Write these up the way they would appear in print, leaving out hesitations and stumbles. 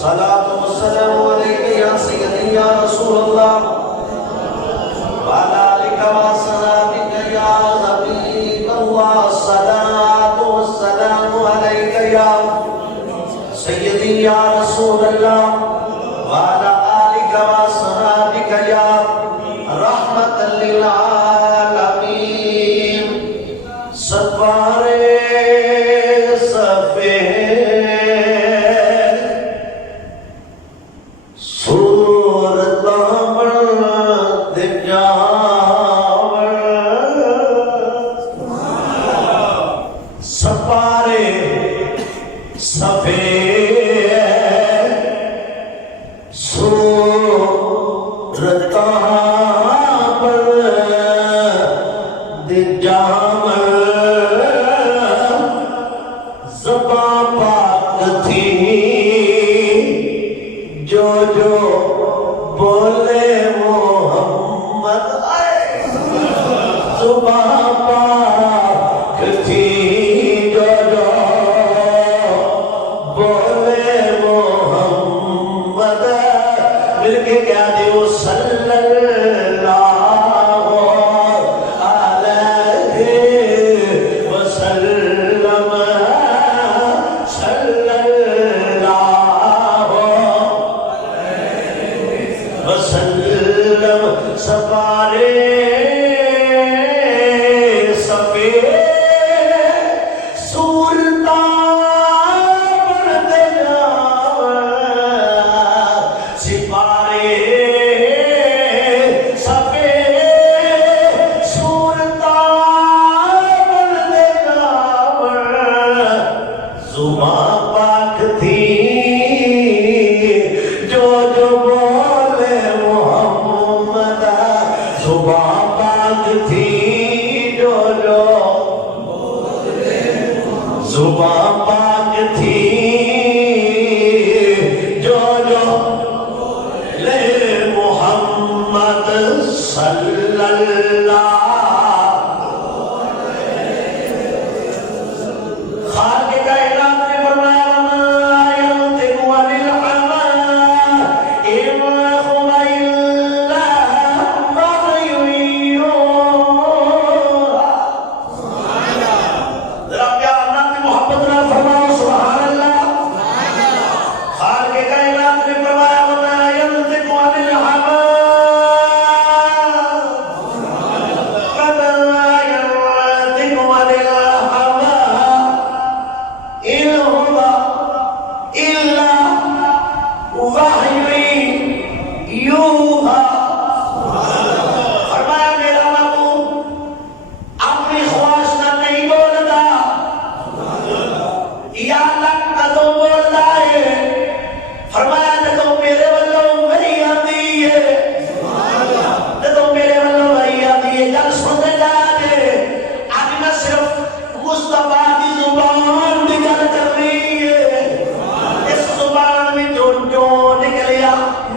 صلاة والسلام عليك يا سيدي يا رسول الله وعلى آلك وأصحابك يا حبيب الله الصلاة والسلام عليك يا سيدي يا رسول الله وعلى آلك وأصحابك يا رحمة للعالمين سفارے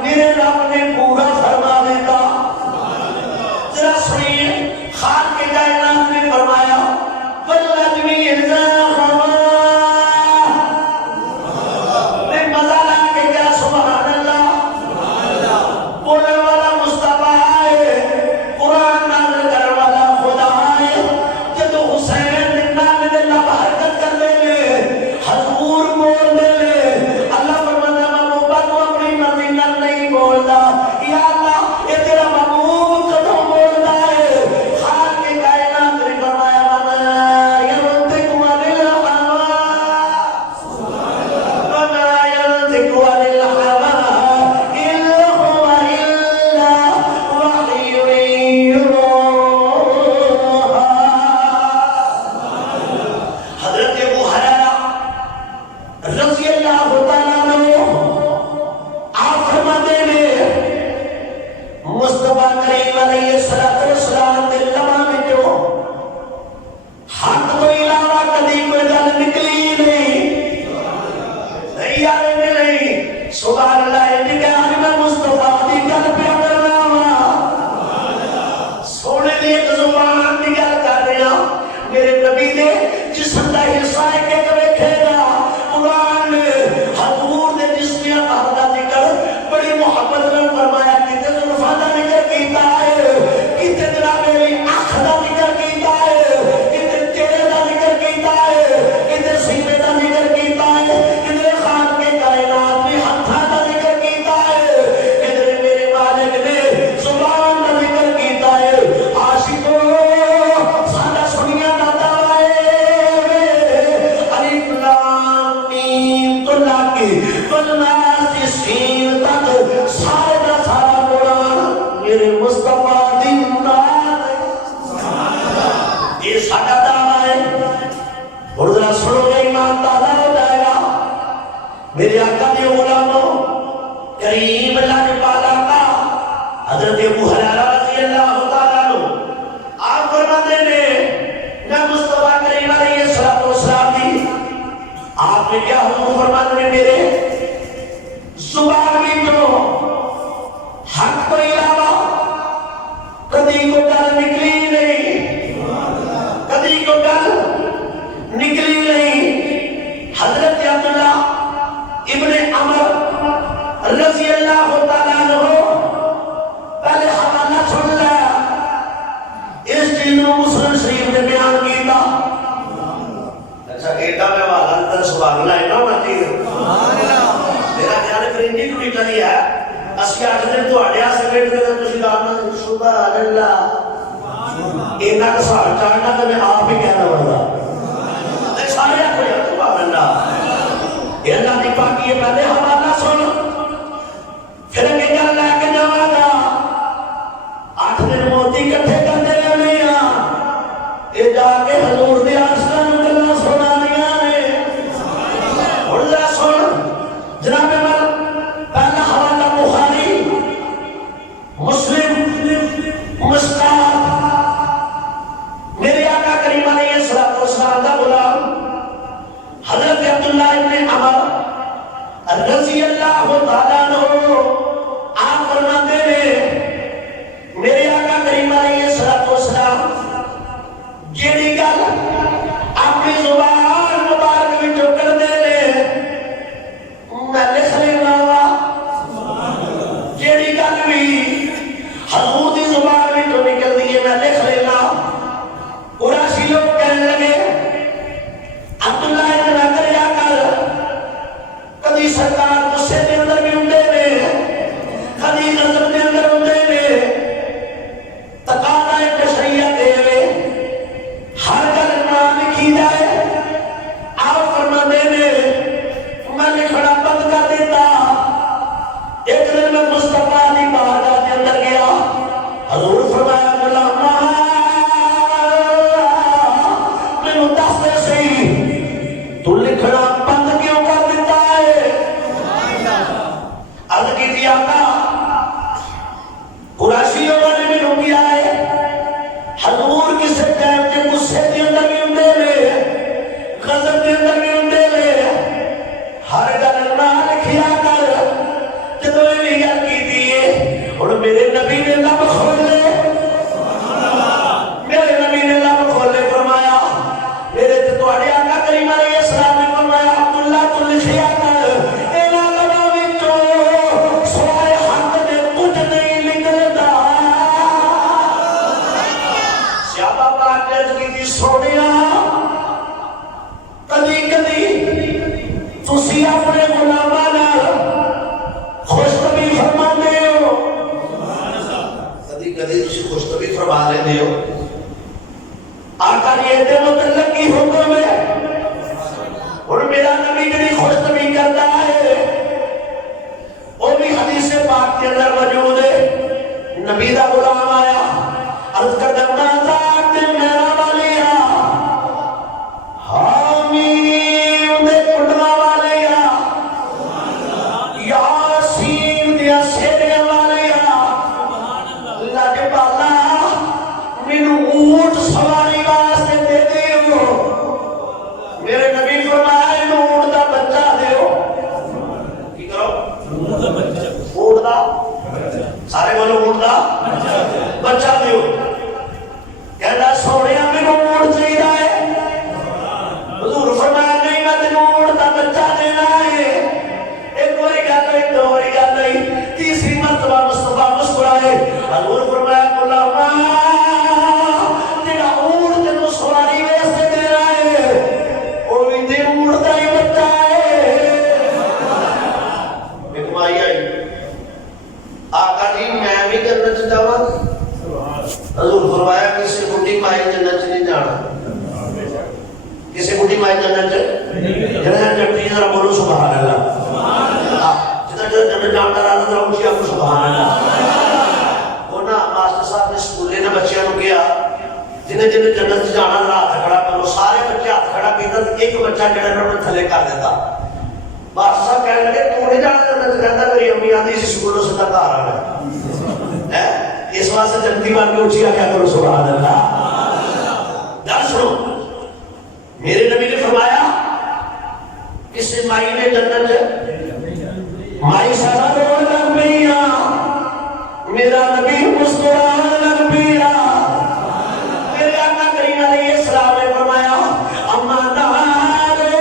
میرے رب نے پورا کریم اللہ نے پالا کا حضرت ابو ہریرہ رضی اللہ تعالیٰ عنہ آپ فرماتے ہیں میں مصطفیٰ کریم علیہ الصلوۃ والسلام دی آپ نے کیا حکم فرماتے ہیں میرے زبان میں تو حق کو علاوہ کدی کو گل نکلی نہیں کدی کو گل نکلی نہیں حضرت عبداللہ ابن عمر رضی اللہ تعالیٰ عنہ پہلے حوالہ سن لیا اس چیز کو مسلم شریف نے بیان کیتا اچھا ایٹا میں حوالہ اندر سبحان اللہ ہے نا مطلب میرا خیال کرنجی ٹویٹر ہی ہے اسی آٹھ دن تو آڑیا سے بیٹھ دے تو تسی دارنا سبحان اللہ اینا کا سوال چاہنا تو میں آپ ہی کہنا پڑتا ایک سارے آپ کو یا سبحان اللہ یہ اللہ دی پاکی یہ پہلے حوالہ سن پھر اگے گل لے کے جاواں گا آٹھ دن موتی کٹھے کرتے رہے ہیں یہ جا کے حضور دے عاشقاں نوں گلاں سنانیاں نے ہن ذرا سن جناب پہلا حوالہ بخاری مسلم مشکات میرے آقا کریم علیہ الصلوۃ والسلام دا غلام حضرت عبداللہ ابن عمر رضی اللہ تعالیٰ عنہ آپ فرماتے ہیں میرے آقا کریم علیہ الصلوۃ والسلام جیڑی گل اپنی زبان مبارک وچوں کردے نے میں لکھ لینا وا جیڑی گل بھی حضور دی زبان وچوں نکلدی ہے میں لکھ لینا قریشی لوگ کہنے لگے عبداللہ اتنا کریا کر کدی سرکار غصے دے اندر بھی ہوندے نے کدی غضب دے اندر ہوندے نے تقاضا شریعت دے ہر گل نہ لکھی جائے آپ فرماتے نے میں لکھنا بند کر دیتا ایک دن میں مصطفیٰ دی بارگاہ کے اندر گیا حضور فرمایا غلام مینوں دس دے سی تو لکھنا بند کیوں کر دیتا ہے عرض کی تھی آقا قریشی لوگوں نے مینوں کیا ہے حضور کسے ٹائم کے غصے دے اندر بھی ہوندے نے غضب دے اندر بھی ہوندے نے ہر گل نہ لکھیا کر جدوں یہ گل کیتی ہے ہن میرے نبی نے لب کھولے میرے نبی نے لب کھولے فرمایا میرے تے تواڈے آقا کریم علیہ السلام نے فرمایا عبداللہ تو لکھیا کر انہاں لباں وچوں سوائے حق دے کچھ نہیں نکلدا صحابہ پاک نے عرض کیتی سونیا کدی کدی تسی اپنے غلاماں نال خوش طبعی فرماندے ہو کدی کدی تسی خوش طبعی فرما لیندے ہو آقا یہ دے متعلق کی حکم ہے اور میرا نبی جڑی خوش طبعی کرتا ہے وہ بھی حدیث پاک کے اندر موجود ہے نبی دا غلام آیا عرض کرتا ذات میرا والیا حامیم دے کٹنا والیا یاسین دیا سینے والیا اللہ کے بالا مینوں اونٹ سواری واسطے دے دیو میرے نبی فرمایا انہوں اونٹ دا بچہ دیو کی کرو اونٹ دا سارے بولو اونٹ دا بچہ دیو کہنا سونے مینوں اونٹ چاہیے ہے حضور فرمایا نہیں میں تینوں اونٹ دا بچہ دینا ہے ایک باری گل ہوئی دو باری گل ہوئی تیسری مرتبہ مصطفیٰ مسکرائے حضور فرمایا غلام تیرا اونٹ تینوں سواری واسطے دے رہا ہے وہ بھی تے اونٹ دا ہی بچہ ہے ایک مائی آئی آقا جی میں بھی جنت جاواں حضور فرمایا کسی بڈھی مائی جنت نہیں جانا کسی بڈھی مائی جنت جنت جنتی ذرا بولو سبحان اللہ جنت جنت جانتا رہا ذرا اونچی آپ کو سبحان اللہ وہ نا ماسٹر صاحب نے سکولے نے بچیاں نو کیا جنہیں جنہیں جنت جانا رہا ہاتھ کھڑا کرو سارے بچے ہاتھ کھڑا کیتا ایک بچہ جڑا انہوں نے تھلے کر دیتا بادشاہ کہنے لگے تو نہیں جانا جنت؟ کہتا میری امی آتی سی سکولوں سے تک آ رہا ہے، اس واسطے جنتی بن کے اٹھی کیا کرو سبحان اللہ۔ گل سنو، میرے نبی نے فرمایا کس مائی نے جنت مائی سارا رونے لگ پیا، میرا نبی مسکرانے لگ پیا۔ میرے آقا کریم علیہ السلام نے فرمایا اما نہ رو،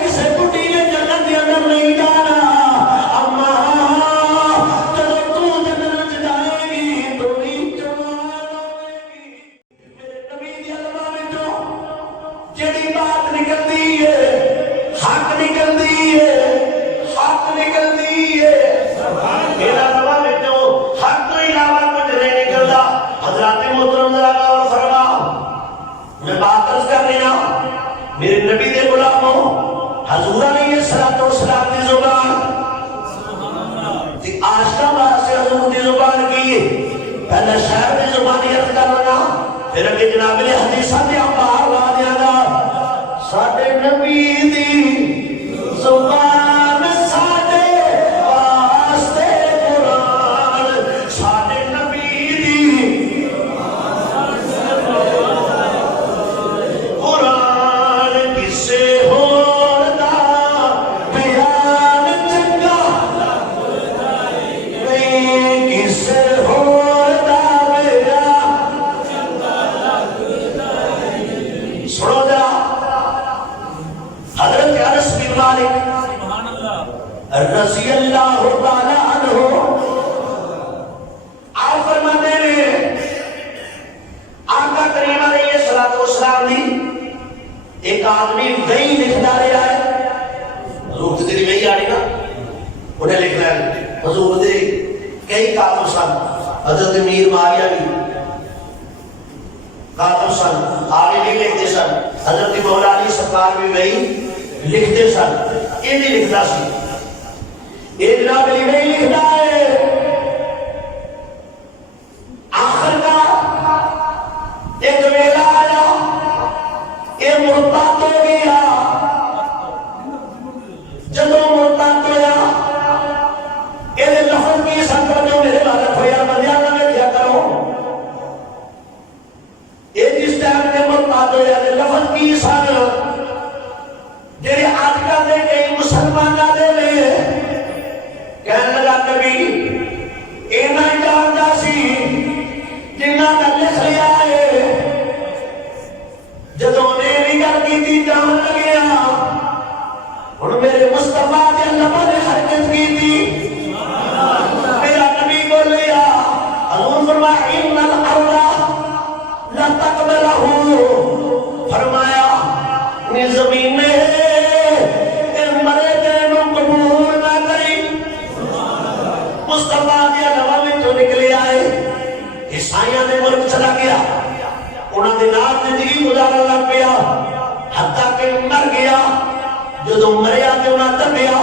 کسے بڈھی نے جنت کے اندر نہیں جانا، اما جب تو جنت جائے گی تو نہیں جوان ہوئے گی۔ میرے نبی دی علماء وچوں جڑی بات نکلدی ہے حق نکلدی ہے، حق نکلدی ہے، میرا نبا وچوں حق تو علاوہ کچھ نہیں نکلدا۔ حضرات محترم ذرا غور فرما، میں بات عرض کر رہا میرے نبی دے غلاموں، حضور علیہ الصلوۃ والسلام کی زبان تے آشنا واسطے حضور دی زبان کی پہلے شہر دی زبان عرض کر لگا، پھر اگے جناب نے حدیثاں دے انبار لا دیا گا۔ ساڈے نبی دی زبان ساڈے واسطے قرآن، ساڈے نبی دی قرآن کسے ہور دا بیان چنگا نہیں، کسے ہور دا بیان سنو ذرا حضرت انس بن مالک رضی اللہ تعالی عنہ آپ فرماتے ہیں آقا کریم علیہ الصلوۃ والسلام دی ایک آدمی وہی لکھنا رہا ہے، حضور کی تیری وہی آنی نا انہیں لکھنا ہے، حضور دے کئی کاتب سن، حضرت میر معاویہ بھی کاتب سن، آگے بھی لکھتے سن، حضرت مولا علی سرکار بھی وہی لکھتے سن، یہ نہیں لکھتا سی، یہ جناب علی وہی لکھتا ہے۔ آخر کا ایک ویلا آیا، یہ مرتد ہو گیا، جب مرتد ہویا یہ لفظ کی سنگت جو میرے مالک ہویا بندیاں نہ کیا کرو، یہ جس ٹائم کے مرتد ہویا یہ لفظ کی سنگت جیڑی آج کا دے گئی مسلمانہ دے لے کہنے لگا کبھی اینا جانتا سی جنہ کا لکھ لیا ہے، جدوں نے نگر کی تھی جان لگیا، اور میرے مصطفیٰ کے اللہ نے حرکت کی تھی، میرا نبی بول لیا، حضور فرمایا ان الارض لا تقبلہ، فرمایا اپنی زمین میں مرے دینوں قبول نہ کری۔ مصطفیٰ دیا نوہ میں تو نکلے آئے، عیسائیاں نے ملک چلا گیا، انہاں دے نال زندگی گزارن لگ پیا، حتیٰ کہ مر گیا، جدوں مریا تے انہاں دبیا،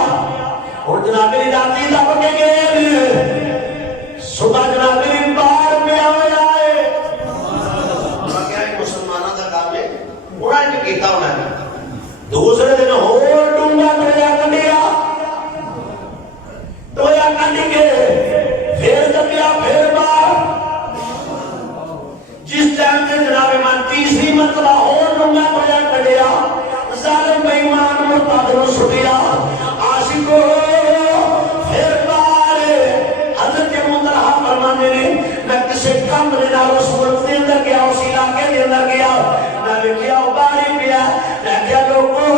اور جناب میری راتی دب کے گئے، صبح جناب میری بار پہ آئے، انہاں کیا ہے مسلمانہ دا کام ہے، انہاں نے کیتا انہاں نے دوسرے دن اور ڈونگا کریا کٹیا، ٹویا کٹ کے پھر دبیا پھر بار، جس ٹائم سے جناب ایمان تیسری مرتبہ اور ڈونگا کریا کٹیا، ظالم بے ایمان مرتد نو سٹیا، عاشقو پھر بار حضرت مطلحہ فرمانے نے میں کسے کم نے نہ اس ملک دے اندر گیا، اس علاقے دے اندر گیا، میں دیکھیا باری پیا، میں کیا لوگوں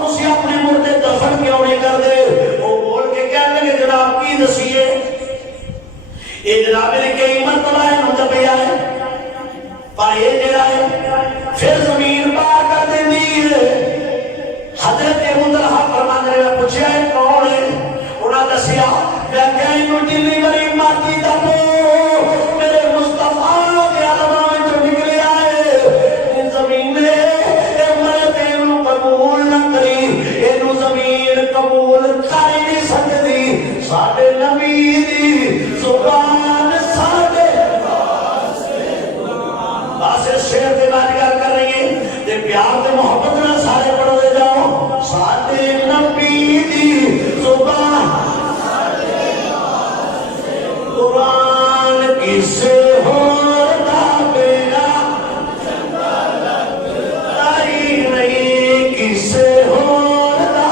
تسی اپنے مردے دفن کیوں نہیں کر دے؟ وہ بول کے کہنے لگے جناب کی دسیے، یہ جناب نے کئی مرتبہ ہے مطلبی آئے پائے جڑا ہے پھر زمین پار کر دیں دیئے۔ حضرت مطلحہ فرمانے میں پوچھا ہے کون ہے؟ انہاں دسیا میں کیا انہوں ڈیلیوری ماتی دبو میرے مصطفیٰ کے علماء میں جو نکلے آئے، ان زمین نے مرد انہوں قبول نہ کری، انہوں زمین قبول کر نہیں سکتی، ساڑھے نبی دی زبان ساڑھے باسے شیر دے بات کر رہی ہے، کسے ہوتا میرا آئی نہیں کسے ہوتا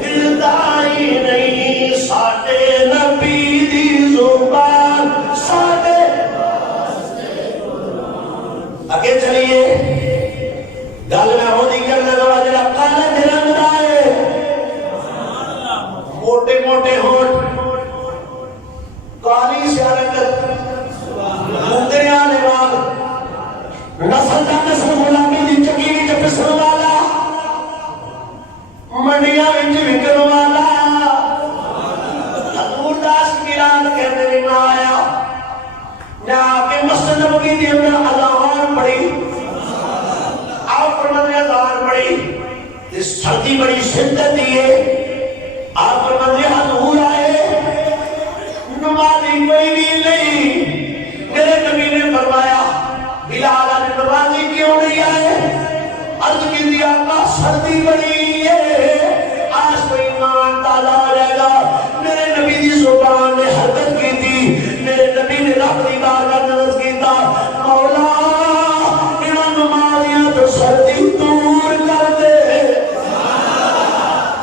دلدائی نہیں ساڑھے نبی دی زبان ساڑھے آگے چلیے گل میں ہونی کرنے والا جڑا کالا جرم دائے موٹے موٹے ہوٹ کالی سیارکت مندرے آنے والا نسل دا نسل غلامی دی چکی وچ پسر والا منڈیاں وچ وکن والا حضور داس میران کہنے میں آیا میں آکے مسجد نبوی دی اندر اذان پڑھی آپ فرمانے اذان پڑھی سردی بڑی شدت دیئے آپ فرمانے حضور آئے نمازی کوئی بھی نہیں میرے نبی نے فرمایا بلال آج نمازی کیوں نہیں آئے عرض کی دیا آقا سردی بڑی ہے آج کوئی ایمان تازہ ہو جائے گا میرے نبی دی زبان نے حرکت کی تھی میرے نبی نے رب دی بارگاہ نظر کی تھا مولا انہاں نمازیاں تو سردی دور کر دے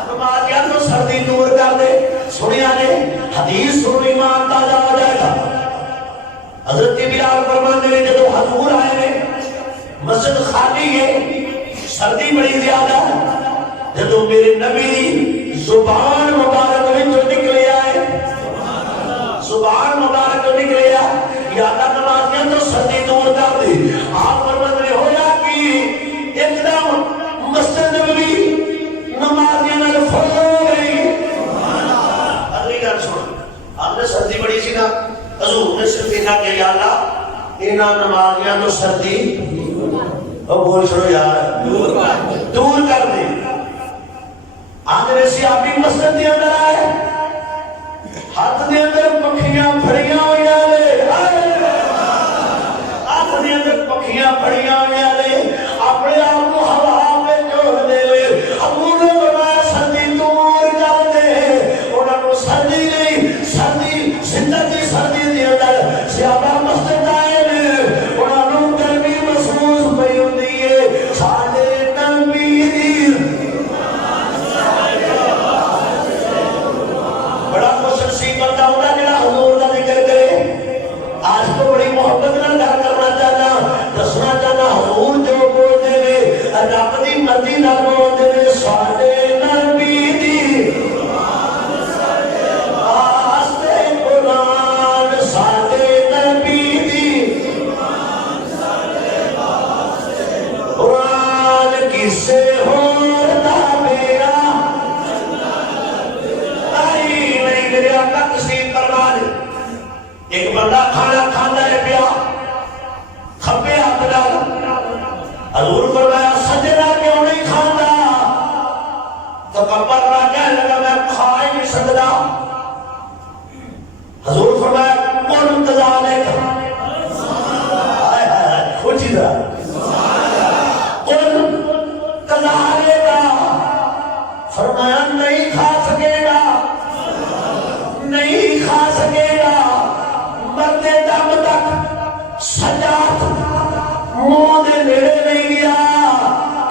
نمازیاں تو سردی دور کر دے سنیا نے حدیث سنو ایمان تازہ ہو جائے گا حضرت بلال فرمانے میں جب حضور آئے نے مسجد خالی ہے سردی بڑی زیادہ جب میرے نبی زبان مبارک میں جو نکلے آئے زبان مبارک جو نکلے آئے یا اللہ نمازیاں تو سردی دور کر دی آپ فرمانے میں ہویا کہ ایک دم مسجد نبی نمازیاں نے فل ہو گئی اگلی گل سن آپ نے سردی بڑی سی نا حضور نے صرف کہا کہ یا اللہ انہاں نمازیاں تو سردی اور بول چھوڑو یار دور کر دے آنے سے آپ بھی مسجد دے اندر آئے ہاتھ دے اندر پکھیاں پھڑیاں ہویا لے ہاتھ دے اندر پکھیاں پھڑیاں ہویا لے اپنے آپ کو ہوا میں جوڑ دے لے حضور نے بنایا سردی دور کر دے انہوں نے سردی نہیں سردی زندگی سردی دے اندر سیابہ مسجد آئے لے انہوں نے گرمی محسوس پئی ہوندی ہے ساڑھے نبی دی بڑا خوش نصیب بندہ ہوتا جڑا حضور کا ذکر کرے آج تو بڑی محبت نال گل کرنا چاہنا دسنا چاہنا حضور جو بولتے ہیں رب دی مرضی نال بولتے ہیں ساڑھے نبی دی واسطے قرآن ساڑھے نبی دی قرآن کسے ہوتا میرا آئی نہیں میرے آقا تسلیم فرما دے ایک بندہ کھانا کھانا ہے پیا کھپے ہاتھ ڈال حضور فرمایا سجدہ کیوں نہیں کھانا تکبر نہ کہنے لگا میں کھا ہی نہیں سکتا حضور فرمایا کون کذالک اونچی طرح کون کذالک فرمایا نہیں کھا سکے گا نہیں کھا سکے گا مرتے دم تک سجاد منہ دے نیڑے نہیں گیا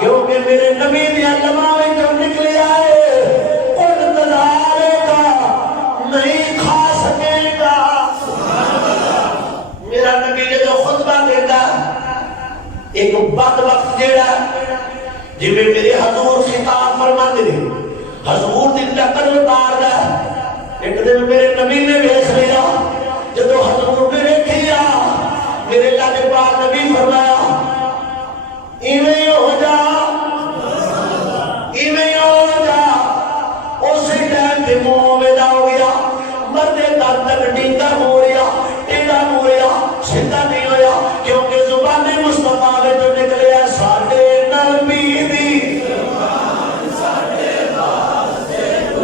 کیونکہ میرے نبی دی علماء میں جو نکلے آئے ان تلالے کا نہیں کھا سکے گا میرا نبی نے جو خطبہ دیتا ایک بد وقت جیڑا جی میں میرے حضور خطاب فرما دے حضور دن کا قدر اتار دا ایک دن میرے نبی نے بیس لیا جب حضور نے کیا میرے لاجبال نبی فرمایا ایویں ہو جا ایویں ہو جا اسی ٹائم تے منہ ویدا ہو گیا مردے دم تک ڈینگا ہو رہا ٹیڑا ہو رہا سیدھا نہیں ہویا کیونکہ زبان مصطفیٰ میں جو نکلے ساڈے نبی دی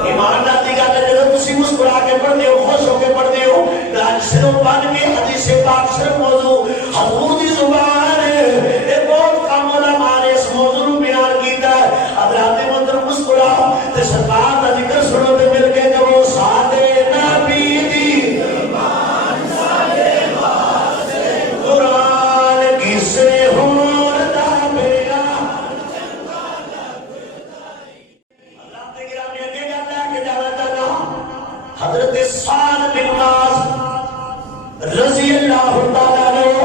ایمان نال دی گل ہے جب تسی مسکرا کے پڑھدے ہو خوش ہو کے حضرت سعد بن معاذ رضی اللہ تعالیٰ عنہ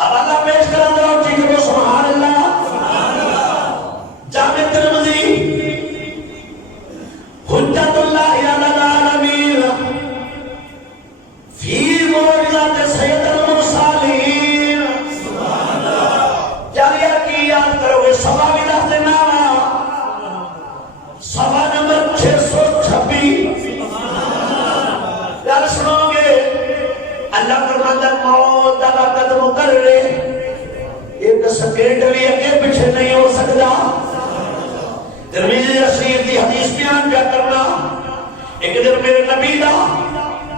حوالہ پیش کرا دو ٹھیک ہے سبحان اللہ جامع ترمذی حجت اللہ علی العالمین فی معجزات سید المرسلین جاریہ کی یاد کرو گے صفحہ بھی دست دینا صفحہ نمبر 626 یاد سنو گے اللہ فرماتا موت دا وقت مقرر ایک سیکنڈ بھی اگے پیچھے نہیں ہو سکتا ترمذی شریف کی حدیث بیان کیا کرنا ایک دن میرے نبی دا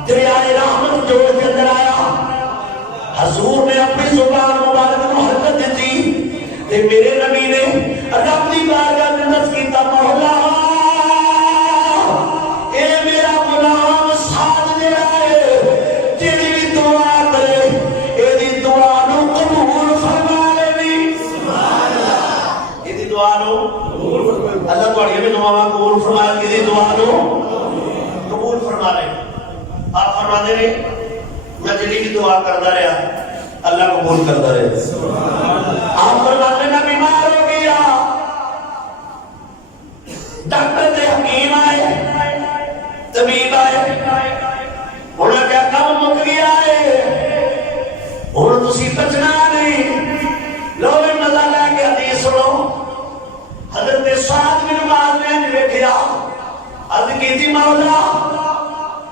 دریائے رحمت جوڑ کے اندر آیا حضور نے اپنی زبان مبارک کو حرکت دیتی تے میرے نبی نے رب دی بارگاہ میں نذر کیتا مولا اے میرا غلام ساتھ دے آئے جیڑی بھی دعا کرے اے دی دعا نو قبول فرما لے بھی سبحان اللہ اے دی دعا نو اللہ کو اڑیے میں دعا قبول فرما لے دی دعا نو قبول فرما لے آپ فرما دے رہے میں جیڑی بھی دعا کرتا رہا اللہ قبول کرتا رہے آپ فرماتے میں بیمار ہو گیا ڈاکٹر تے حکیم آئے طبیب آئے انہوں کیا کم مک گیا ہے انہوں تسی بچنا نہیں لو بھی مزہ لے کے حدیث سنو حضرت سعد بن معاذ نے دیکھا عرض کی تھی مولا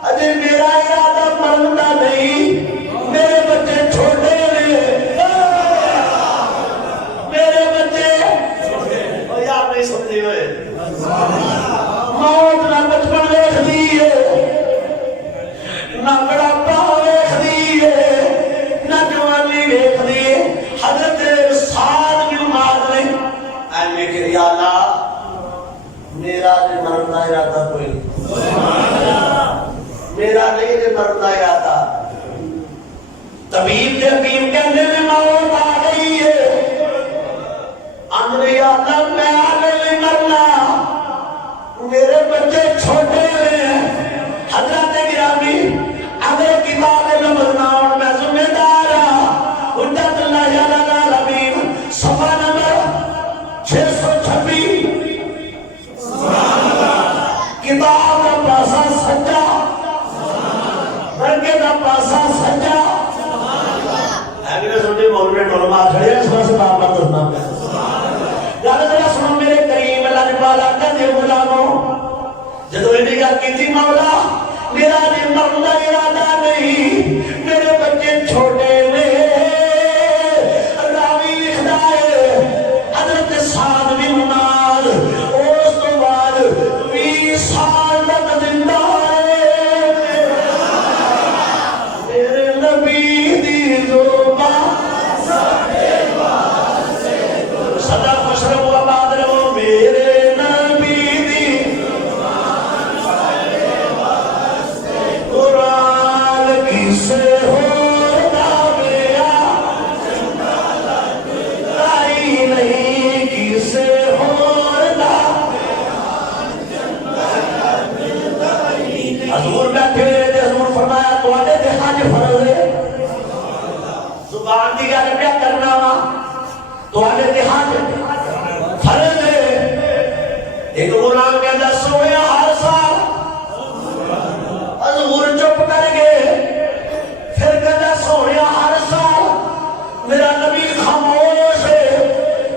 اجے میرا ارادہ مرنا نہیں میرے بچے چھوٹے سمجھے ہوئے موت نہ بچپن دیکھ دیئے نہ بڑھاپا دیکھ دیئے نہ جوانی دیکھ دیئے حضرت سعد بن معاذ نے میں کہ یا اللہ میرا نے مرنا ارادہ کوئی میرا نہیں نے مرنا ارادہ طبیب دے حکیم کہنے میں موت آ گئی ہے اندر یا اللہ میں آگے نہیں مرنا میرے بچے چھوٹے ہیں حضرت گرامی اگر کتاب نمبرناؤن میں ذمہ دارا حجت اللہ علی العالمین صفحہ نمبر 626 کتاب کا پاسا سجا برکے کا پاسا سجا اگر سنتے مولوی ٹولما کھڑے ہیں اس وقت سے بابا دسنا پہ یاد ذرا سنو میرے کریم اللہ نے پالا کر دے غلاموں جدو انہیں کہا کی تھی مولا میرا نے مرنا ارادہ نہیں میرے بچے چھوٹے لے راوی لکھتا ہے حضرت سعد بن معاذ اس تو بعد 20 سال تک زندہ ہے میرے نبی دی زبان صدا خوشرو آباد رہو میرے نبی دی قرآن کسے ہوتا گیا لائی نہیں کسے ہوتا حضور بیٹھے حضور فرمایا تو آنے دے حج فرض ہے زبان دی گل کیا کرنا وا تو آنے دے حج فرض ہے ایک غلام کہتا سویا ہر سال حضور چپ کر گئے پھر کہتا سویا ہر سال میرا نبی خاموش ہے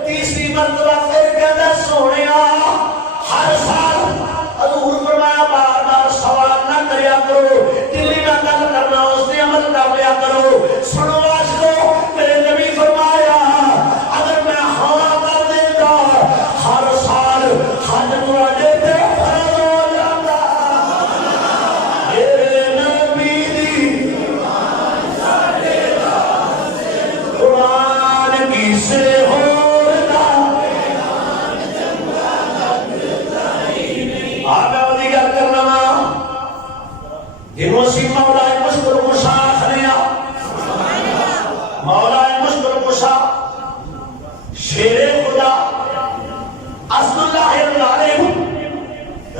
تیسری مرتبہ پھر کہتا سویا ہر سال حضور فرمایا بار بار سوال نہ کریا کرو دلی نہ گل کرنا اس نے عمل کر لیا کرو سنو عاشقو میرے نبی فرمایا اگر میں ہوا کر دے گا ہر سال حج تو اجے تے فرض ہو جاتا میرے نبی دی قرآن کسے ہوتا آگا ودی گل کرنا دنوں سی مولا مشکل کشا خنیا مولا مشکل کشا شیر خدا اسد اللہ الغالب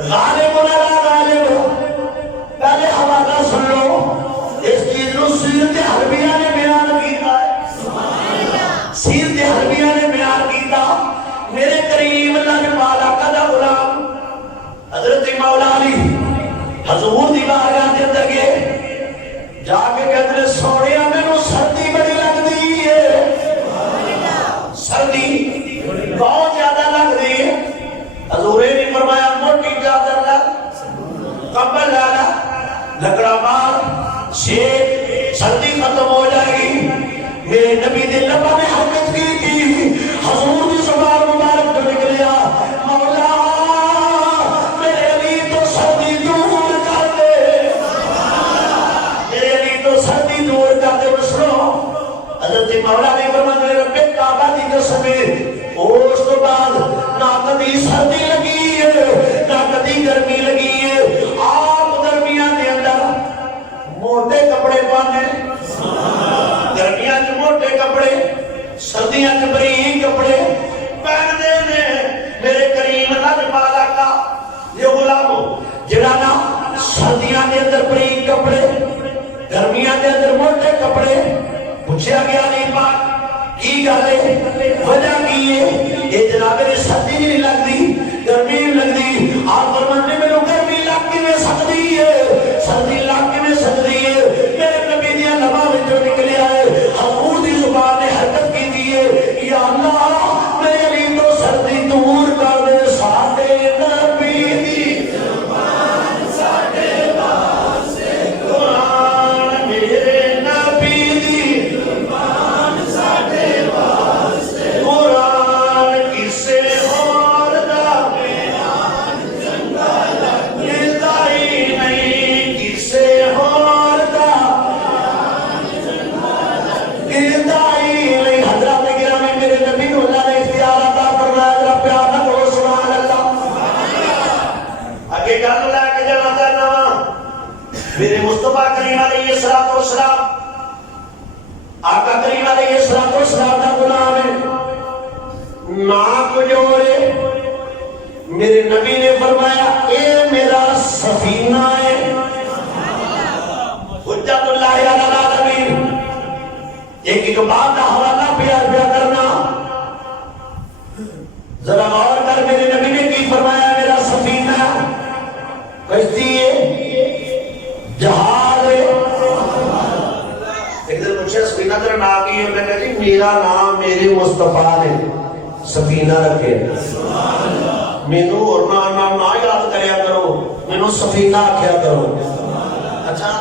غالب ولا غالب سیرت حربیہ نے بیان کیتا ہے، سیرت حربیہ نے بیان کیتا میرے کریم اللہ نے پالا قدہ غلام حضرت مولا علی حضور دی بارگاہ دے اندر گئے، جا کے کہتے ہیں سونیا مینوں سردی بڑی لگدی ہے، سردی بہت زیادہ لگدی ہے۔ حضور نے فرمایا موٹی چادر لگ، کمبل لالا، لکڑا مار، شیک، سردی ختم ہو جائے گی۔ میرے نبی دے لبا نے حرکت کی تھی، حضور دی زبان مبارک تو نکلیا مولا میرے علی تو سردی دور کر دے، میرے علی تو سردی دور کر دے۔ بسرو حضرت مولا نے فرمایا میرے رب کعبہ دی قسم ہے اس تو بعد نہ کبھی سردی لگی ہے نہ کبھی گرمی لگی ہے۔ آپ گرمیاں دے اندر موٹے کپڑے پانے، گرمیاں چ موٹے کپڑے، سردیاں چ بریک کپڑے پہنتے نے۔ میرے کریم اللہ پالا کا یہ غلام جڑا نا سردیاں دے اندر بریک کپڑے، گرمیاں دے اندر موٹے کپڑے، پوچھا گیا نہیں پاک کی گل ہے، وجہ کی ہے؟ یہ جناب میری سردی نہیں لگتی، گرمی نہیں لگتی۔ آپ فرماتے ہیں میرے گرمی لگ کے میں سکتی ہے، سردی لگ کے میں سکتی ہے۔ میرے نبی دیا لبا میں جو نکلیا ہے، حضور دی زبان نے حرکت کی دی ہے، یا اللہ میرے لیے تو سردی دور کر دے، ساڈے نبی دی زبان ساڈے واسطے قرآن، میرے نبی دی زبان ساڈے واسطے قرآن، کسے اور دا بیان چنگا لگدا ہی نہیں، کسے اور دا بیان چنگا لگدا ہی نہیں۔ حضرات گرامی میرے نبی کو اللہ نے اختیار عطا فرمایا، ذرا پیار نہ کرو سبحان اللہ۔ آگے گل لے کے جانا چاہنا میرے مصطفیٰ کریم علیہ الصلوۃ والسلام، آقا کریم علیہ الصلوۃ والسلام کا غلام ہے، ماں کو جوڑے۔ میرے نبی نے فرمایا اے میرا سفینہ ہے، حجت اللہ علی العالمین۔ ایک ایک بات کا حوالہ پیار کرنا، ذرا غور کر میرے نبی نے کی فرمایا میرا سفینہ کشتی ہے، جہاز ہے۔ ایک دن پوچھا سفینہ تیرا نام کی ہے؟ میں کہا جی میرا نام میرے مصطفیٰ نے سفینہ رکھے، مینوں اور نام نہ یاد کریا کرو، مینوں سفینہ آکھیا کرو۔ اچھا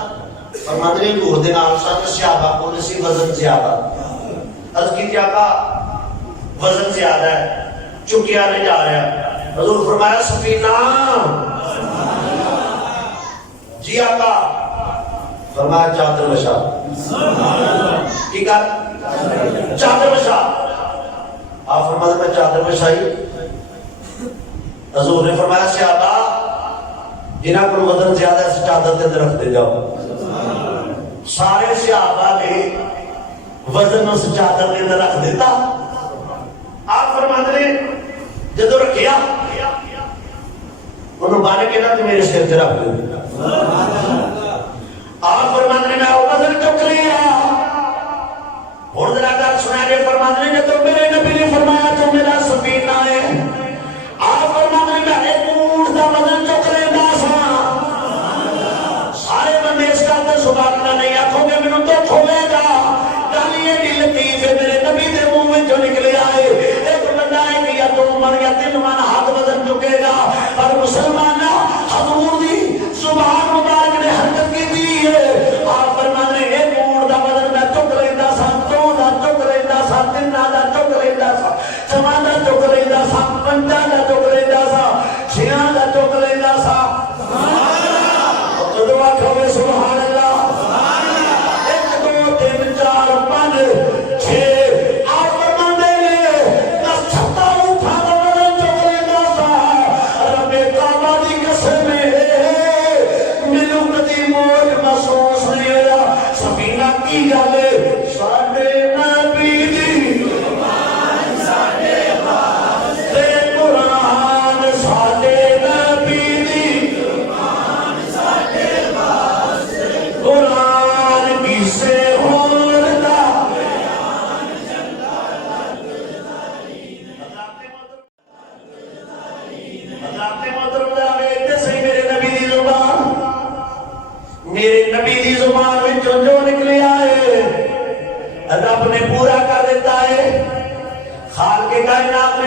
فرماتے ہیں نور دے نال ساتھ صحابہ کو نسی وزن زیادہ، عرض کی آقا وزن زیادہ ہے، چکیا نہیں جا رہا۔ حضور فرمایا سفینہ، جی آقا، فرمایا چادر بچھا، کی کر چادر بچھا۔ آپ فرماتے میں چادر بچھائی۔ حضور نے فرمایا صحابہ جنہاں کو وزن زیادہ ہے چادر تے رکھ دے جاؤ۔ سارے صحابہ نے وزن اس چادر تے رکھ دیتا۔ آپ فرماتے ہیں جدو رکھیا انہوں بانے کے نہ میرے سر تے رکھ دے۔ آپ فرماتے ہیں میں وزن چک لیا۔ اور ذرا گل سنا رہے فرماتے ہیں جدو میرے نبی نے فرمایا تو میرا سفینہ ہے، آپ فرماتے ہیں میں ایک اونٹ دا وزن چک لینا سا۔ سارے بندے اس کا تے سبحان اللہ نہیں آکھو گے مینوں دکھ ہوے گا، گل یہ دی لطیف ہے میرے نبی دے منہ میں جو نکلیا ہے۔ ایک بندہ ہے کہ یا 2 من یا 3 من ہاتھ وزن چکے گا، پر مسلمان حضور دی زبان مبارک نے حرکت کی دی ہے۔ آپ فرماتے ہیں ایک اونٹ دا وزن میں چک لینا سا، 2 دا چک لینا سا، 3 دا چک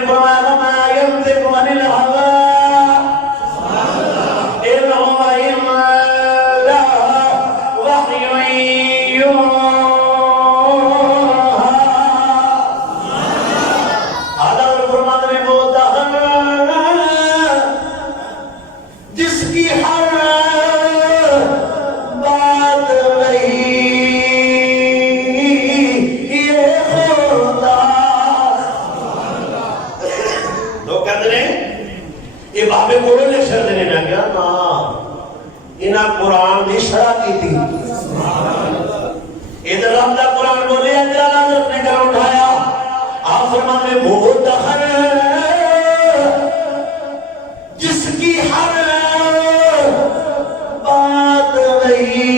نے فرمایا ما ينطق عن الهوى إن هو إلا وحي يوحى. حضرت فرماتے ہیں وہ دہن جس کی ہر بات رہی یہ خدا. لوگ کہتے ہیں یہ بابے کوڑے لے شر دینے میں کیا نا انہاں قرآن دی شرح کی تھی. ادھر رب دا قرآن بولے ادھر حضرت نے کر اٹھایا. آپ فرماتے ہیں وہ دہن جس کی ہر بات رہی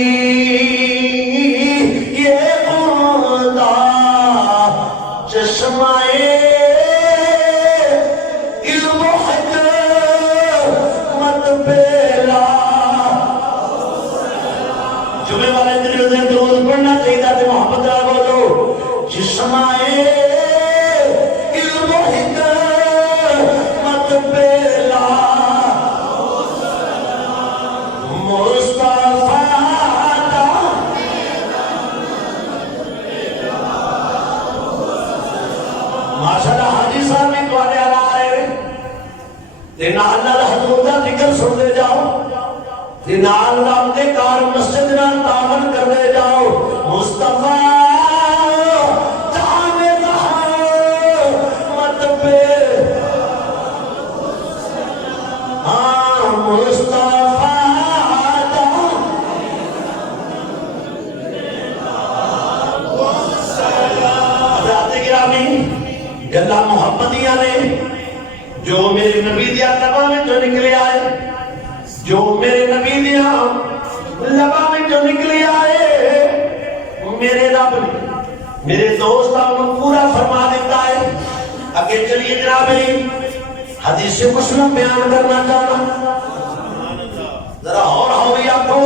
یہ خدا چشمائے علم و حکمت پیلا. جمعے والے دن درود پڑھنا چاہیے تھا محبت را بولو. چشمائے علم و حکمت پیلا ماشاءاللہ. حاجی صاحب نے تواڈے آ رہے تے نال نال حضور دا ذکر سن دے جاؤ تے نال نال دے کار مسجد نال تعاون کر دے جاؤ. مصطفیٰ جان رحمت پہ ہاں مصطفیٰ اللہ محمدیہ نے جو میرے نبی دیا لبا میں جو نکلے آئے جو میرے نبی دیا لبا میں جو نکلے آئے میرے رب نے میرے دوستہ کو پورا فرما دیتا ہے. اگے چلیے جناب حدیث مسلم بیان کرنا چاہنا ذرا اور ہوئی آپ کو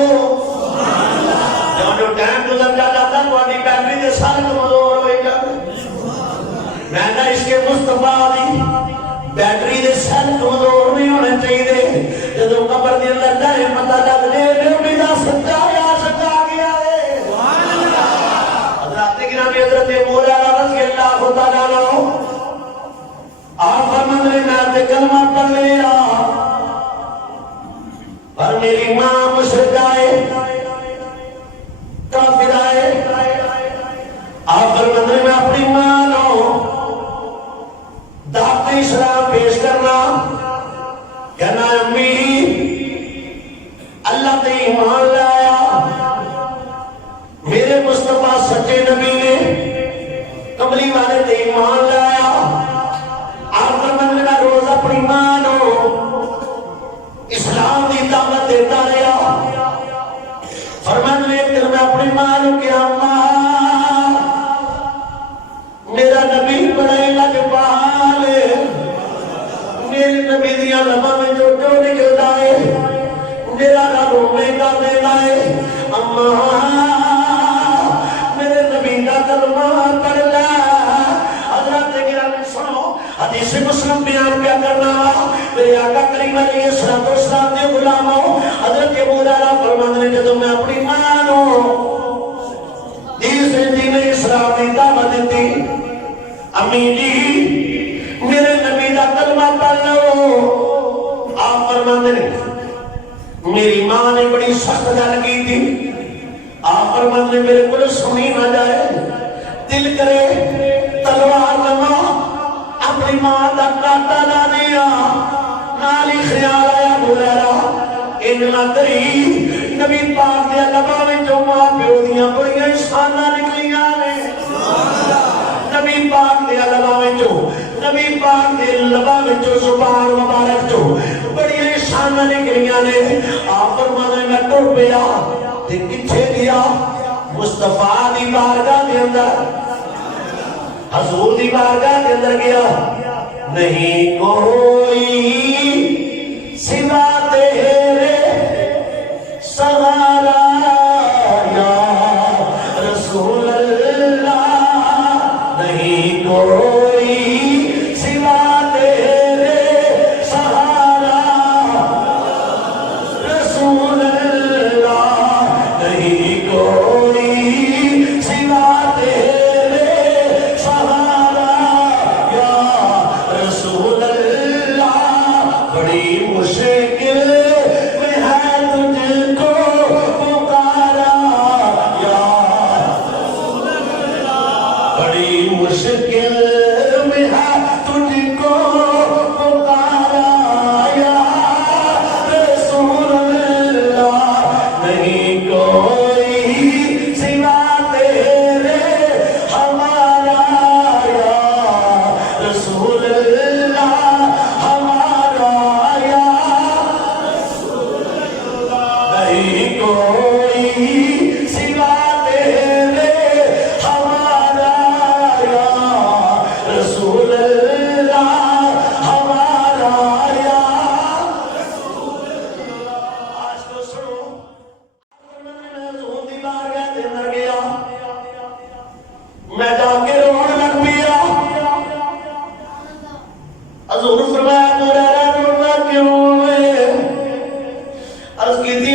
جو ٹائم گزر جاتا تو اپنی بیٹری دے سارے کمزور ہوئی جاتے. میں نے اس کے مصطفیٰ دی بیٹری دے سیل کمزور نہیں ہونے چاہیے. جدو قبر دی اندر جائے پتہ لگ جائے نبی دا سچا یا سچا گیا ہے. حضرات گرامی حضرت مولا رضی اللہ تعالیٰ عنہ آپ فرماتے ہیں میں تے کلمہ پڑھ لیا پر میری ماں مشرک آئے کافر آئے. آپ فرماتے ہیں میں اپنی ماں نو دعوت اسلام پیش کرنا کہنا امی اللہ تے ایمان لایا میرے مصطفیٰ سچے نبی نے کملی والے تے ایمان لایا. آپ فرماتے میں روز اپنی ماں نو اسلام دی دعوت دیتا رہا. فرماتے ایک دن میں اپنی ماں نو کہا ماں میرا نبی بڑے لجپال میرے نبی دیا لبا میں جو نکلتا ہے میرا رب رونے کا دینا ہے. اماں میرے نبی کا کلمہ پڑھ لا. حضرات گرامی سنو حدیث مسلم بیان کیا کرنا میرے آقا کریم علیہ السلام نے غلاموں حضرت ابو ہریرہ فرماتے ہیں جب میں اپنی ماں نو دین اسلام دی دعوت دیتی امی جی میرے نبی دا کلمہ پڑھ لو. آپ فرماتے ہیں میری ماں نے بڑی سخت گل کی تھی. آپ فرماتے ہیں میرے کو سنی نہ جائے دل کرے تلوار لما اپنی ماں دا کاٹا لا دیا. نالی خیال آیا بولیرا ان نہ کری نبی پاک دیا لبا میں جو ماں پیو دیاں بڑیاں شانہ نکلیاں نے. نبی پاک دیا لبا میں جو نبی پاک دے لبا میں جو زبان مبارک جو بڑی شانہ نکلیاں نے. آپ فرمانے میں ٹوٹ پیا تے کچھے گیا مصطفیٰ دی بارگاہ دے اندر حضور دی بارگاہ دے اندر گیا. نہیں کوئی سوا تیرے سوارا یا رسول اللہ نہیں کوئی سوا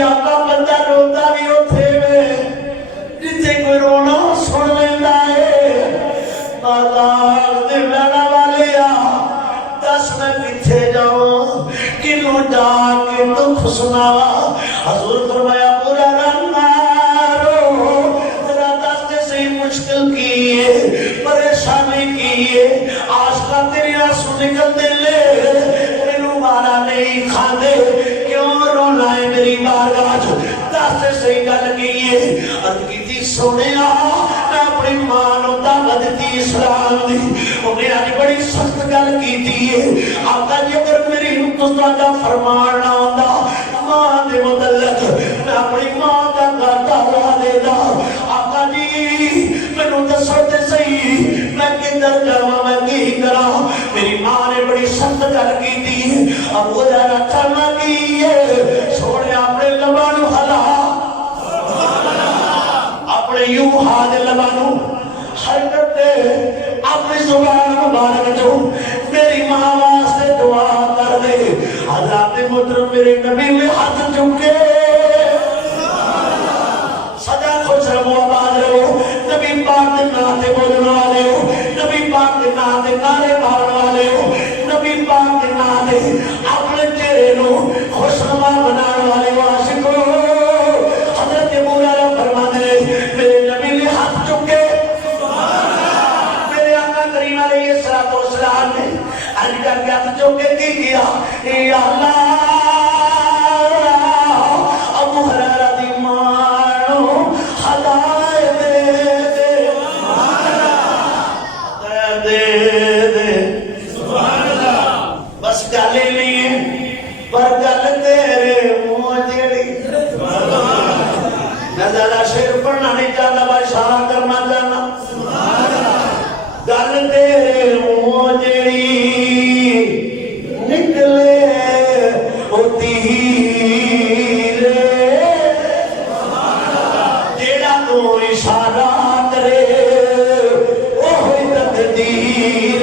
آقا بندہ روتا بھی اٹھے میں جتھے کوئی رونا سن لینا ہے بازار دے بیڑا والے دس میں پیچھے جاؤں کنوں جا کے دکھ سناوا حضور فرمایا پورا رنگارو ذرا دس دے صحیح مشکل کیے پریشانی کیے آشقہ تیری آنسو نکل دے لے مینوں مارا نہیں کھاندے کیوں رونا ہے میری بارگاہ دس دے صحیح گل کیے عرض کی تھی سنیا میں اپنی ماں نو دعوت دی اسلام دی انہیں آج بڑی سخت گل کی تھی آقا جی اگر میری نقطہ کا فرمان نہ ہوتا ماں دے مدلک میں اپنی ماں کا گاتا ہوا دے دا آقا جی میں نو دسوتے صحیح میں کدھر جاؤں میں کی کرا میری ماں نے بڑی سخت گل کی تھی اب وہ جانا کرنا کی سوڑے اپنے لبانو حلا اپنے یوں ہاتھ لبانو حرکت دے اپنی زبان مبارک جو میری ماں واسطے دعا کر دے حضرات محترم میرے نبی میں ہاتھ چکے سدا خوش رہو آباد رہو نبی پاک دے ناتے بولنے والے ہو نبی پاک دے ناتے نعرے مارنے والے ہو نبی پاک دے ناتے اپنے چہرے نو خوشنما بنانے والے ہو عاشق ہو حضرت ابو ہریرہ فرماتے ہیں میرے نبی نے ہاتھ چکے میرے آقا کریم علیہ السلام نے علی کر کے ہاتھ چکے کی کیا یا اللہ ابو ہریرہ دی مانو ہدایت دے بس گالے نہیں پر گل تیرے منہ جیڑی میں زیادہ شعر پڑھنا نہیں چاہتا بھائی اشارہ کرنا چاہنا گل تیرے منہ جیڑی نکلے ہوتی رے جیڑا تو اشارہ کرے وہی تقدیر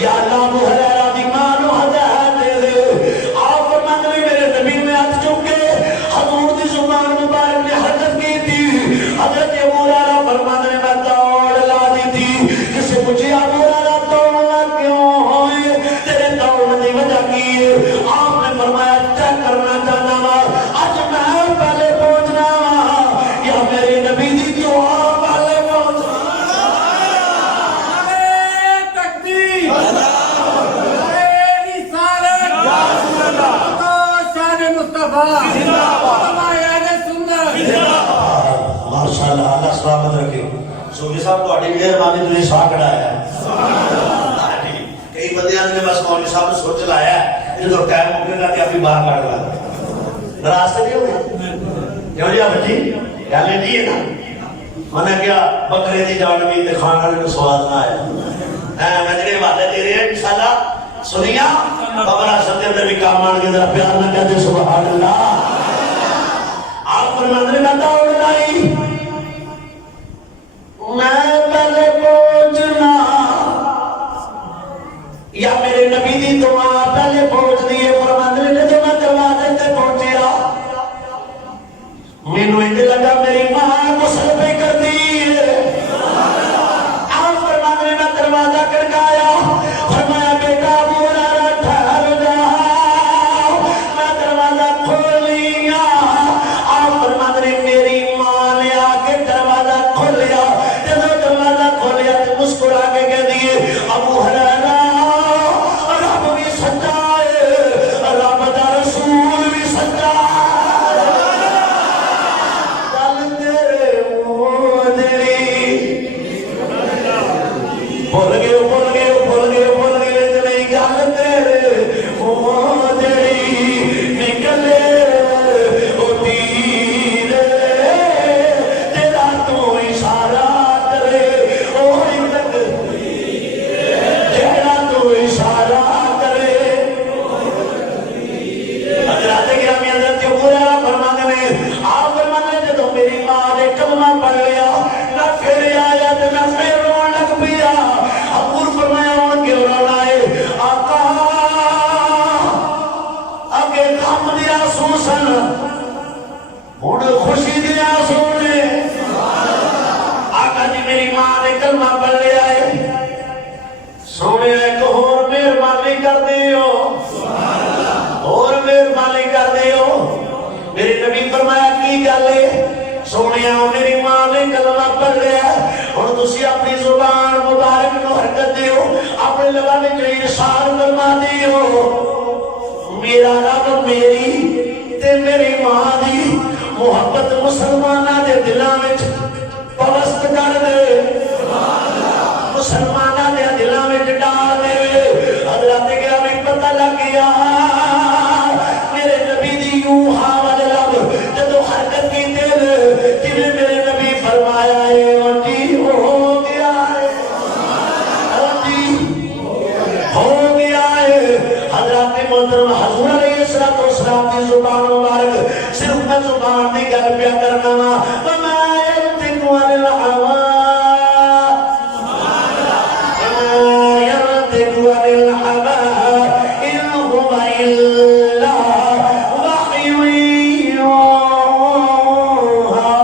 یا اللہ ابو ہریرہ دی مانو ہدایت دے آپ فرماتے ہیں میرے نبی میں ہاتھ چکے حضور دی زبان مبارک نے حرکت کی تھی حضرت ابو ہریرہ فرماتے ہیں میں دوڑ لا دی تھی کسے پوچھے ابو ہریرہ دوڑنا کیوں ہوئے تیرے دوڑنے کی وجہ کی ہے آپ نے فرمایا چیک کرنا چاہنا وا آج میں پہلے پہنچنا وا یا میرے نبی دی دعا پہلے پہنچنا ماشاءاللہ اللہ سلامت رکھے صوفی صاحب تو اٹھی مہربانی تجھے شاہ کڑایا ہے کئی بندیاں نے بس مولوی صاحب نے سوچ لایا ہے یہ تو ٹائم ممکن کا کہ اپنی باہر کاٹ لا ناراض سے نہیں ہوگا کیوں جی آپ جی کیا لیتی ہے نا میں نے کیا بکرے دی جان بھی تے کھانا نے سواد نہ آیا میں جڑے وعدے دے رہے ہیں انشاءاللہ سنیا خبر ستے اندر بھی کام مان کے ذرا پیار نہ کہتے سبحان اللہ آپ فرماتے ہیں میں دوڑ لائی میں پہلے پہنچنا یا میرے نبی دی دعا پہلے پہنچ دیئے فرماتے ہیں جو میں دروازے تے پہنچیا مینوں انج لگا میری ماں غسل پہ کر دی آپ فرماتے ہیں میں دروازہ کھڑکایا فرمایا بیٹا ابو ہریرہ ٹھہر جا میں دروازہ کھول لیا آپ فرماتے ہیں میری ماں نے آ کے دروازہ کھولیا جب دروازہ کھولیا تو مسکرا کے کہہ دیے ابو ہریرہ رب بھی سچا ہے رب دا رسول بھی سچا ہے گل تیرے منہ خوشی دیا سونے آقا جی میری ماں نے کلمہ پڑھ لیا ہے سونے ایک اور مہربانی کر دیو اور مہربانی کر دیو میرے نبی فرمایا کی گل ہے سونے میری ماں نے کلمہ پڑھ لیا اور تسی اپنی زبان مبارک نو حرکت دیو اپنے لبانے جو ارشاد فرما دیو میرا رب میری تے میری ماں دی محبت مسلمانہ دے دلاں وچ پوست کر دے مسلمانہ دے دلاں وچ ڈال دے حضرت گرامی پتہ لگ گیا میرے نبی دی یوں حاول لب جدو حرکت کی دے جنہیں میرے نبی فرمایا ہے وٹی ہو گیا ہے وٹی ہو گیا ہے حضرت محترم حضور علیہ السلام کی زبان مبارک صرف میں زبان دی گل پیا کرنا وما ينطق عن الهوى وما ينطق عن الهوى إن هو إلا وحي يوحى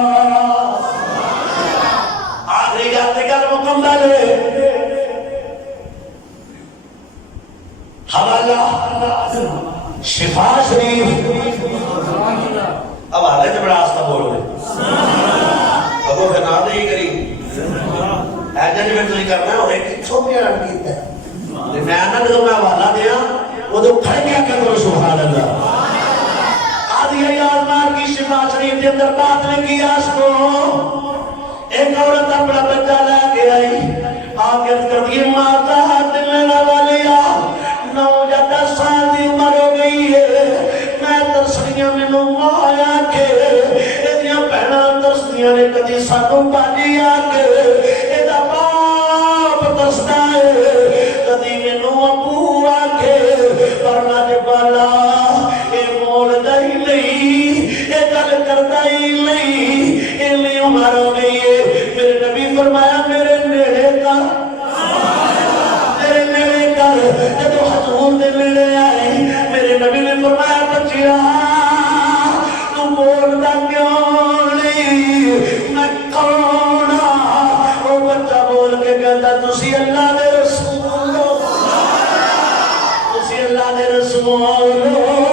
آخری گل مکمل ہے حوالہ شفا شریف اب حالے تو بڑا آستہ بول رہے اب وہ خناب نہیں کری ایجنٹ میں تو نہیں کرنا اور ایک چھوٹی رن کیتا ہے میں آنا کہ تو میں حوالہ دیا وہ تو کھڑے کیا کرو سبحان اللہ آدھی آزمار کی شفا شریف کے اندر بات نے کیا اس کو ایک عورت اپنا بچہ لے کے آئی آگے کر دی ماتا دل میں والیا 9 یا 10 سال دی عمر ہو گئی ہے میں ترسیاں میں نو آیا کے ایدیاں پہنا ترسیاں نے کدی ساتوں باجی آکے ایدہ باپ ترستا ہے کدی میں نو ابو آکے پرنا جے بالا اے مول دائی نہیں اے گل کردائی نہیں اے لی عمر ہو گئی ہے میرے نبی فرمایا میرے نیڑے کا جدو حضور دے ملے آئی میرے نبی نے فرمایا بچیا تو بولتا کیوں نہیں میں کونا وہ بچہ بول کے کہتا تسی اللہ دے رسول ہو تسی اللہ دے رسول ہو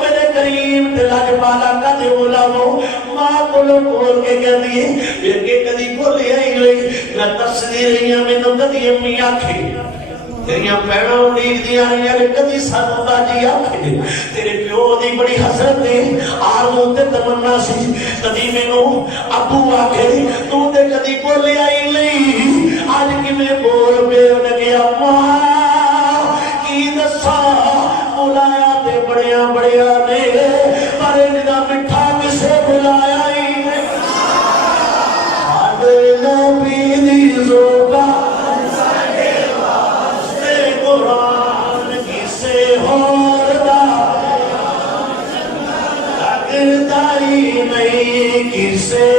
میرے کریم دلاج بالا کا دے علمو ماں بولو بول کے کہہ دیئے پھر کے کدی بولی آئی لئی میں تصدیر رہی ہیں میں تو کدی امی آکھی تیریاں پیڑا اڑیک دیا رہی ہیں کدی ساتھ باجی آکھے تیرے پیو دی بڑی حسرت ہے آرموں تے تمنا سی کدی میں نو ابو آکھے تو تے کدی بولے آئی نہیں آج کی میں بول پہ لگے ماں کی دسا بلایا تے بڑیاں بڑیاں نے پر انہا مٹھا کسے بلایا ہی ہے آدھے نبی دی زوبا قرآن کسے اور دا لگدائی نہیں کسے